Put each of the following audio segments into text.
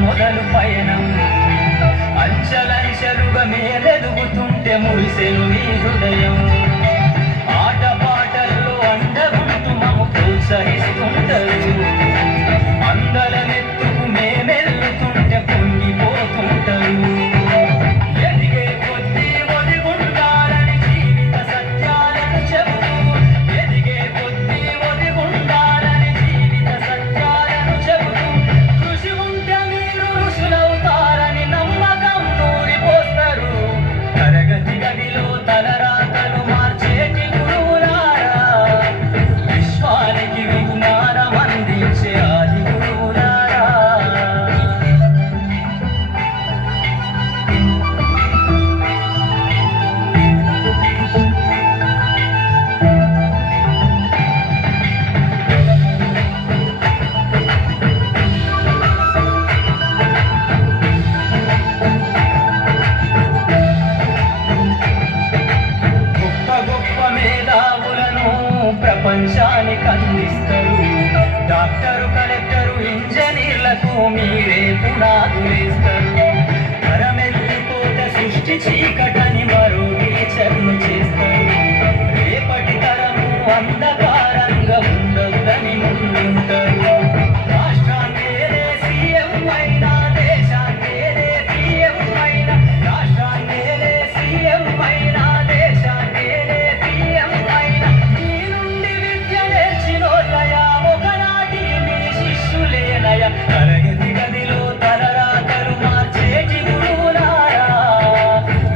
మొదలు పయనం అంచలంచెలుగా మేలెదుగుతుంటే మురిసెను నీ హృదయం ఆట పాటల్లో అండగుంటూ మము ప్రోత్సహిస్తుంటారు అందల నెత్తుకు మేమెల్లుతుంటే పొంగిపోతుంటారు ఎదిగే కొద్దీ ఒదిగుండాలని జీవిత సత్యాలను చెబుతూ ఎదిగే కొద్దీ ఒదిగుండాలని జీవిత సత్యాలను చెబుతూ కృషి ఉంటే మీరు ఋషులవుతారని నమ్మకం నూరిపోస్తారు తరగతి గదిలో తలరాతలు మార్చేటి గురువులారా విశ్వానికి విజ్ఞానం అందించే ఆది గురువులారా గొప్ప గొప్ప మేధావులను ప్రపంచానికి అందిస్తారు డాక్టరు కలెక్టరు ఇంజనీర్లకు మీరే పునాదులేస్తారు మరమెల్లిపోత సృష్టి చీకటని మరో టీచర్లు చేస్తారు రేపటి తరము అంధకారంగా ఉండొద్దని ముందుంటారు రాష్ట్రాన్నేలే సీఎం అయినా దేశాన్నేలే పీఎం అయినా రాష్ట్రాన్నేలే సీఎం అయినా దేశాన్నేలే పీఎం అయినా మీ నుండి విద్య నేర్చినోళ్ళయా ఒకనాటి మీ శిష్యులేనయా తరగతి గదిలో తలరాతలు మార్చేటి గురువులారా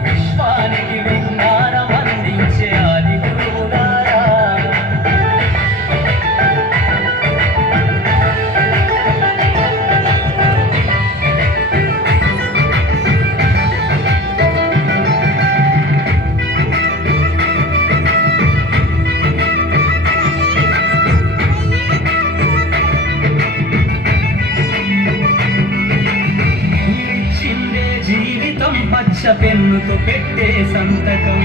విశ్వానికి విజ్ఞానం అందించే ఆది గురువులారా మీరిచ్చిందే జీవితం పచ్చ పెన్నుతో పెట్టే సంతకం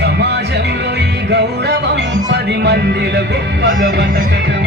సమాజంలో ఈ గౌరవం 10 మందిల గొప్పగా బతకటం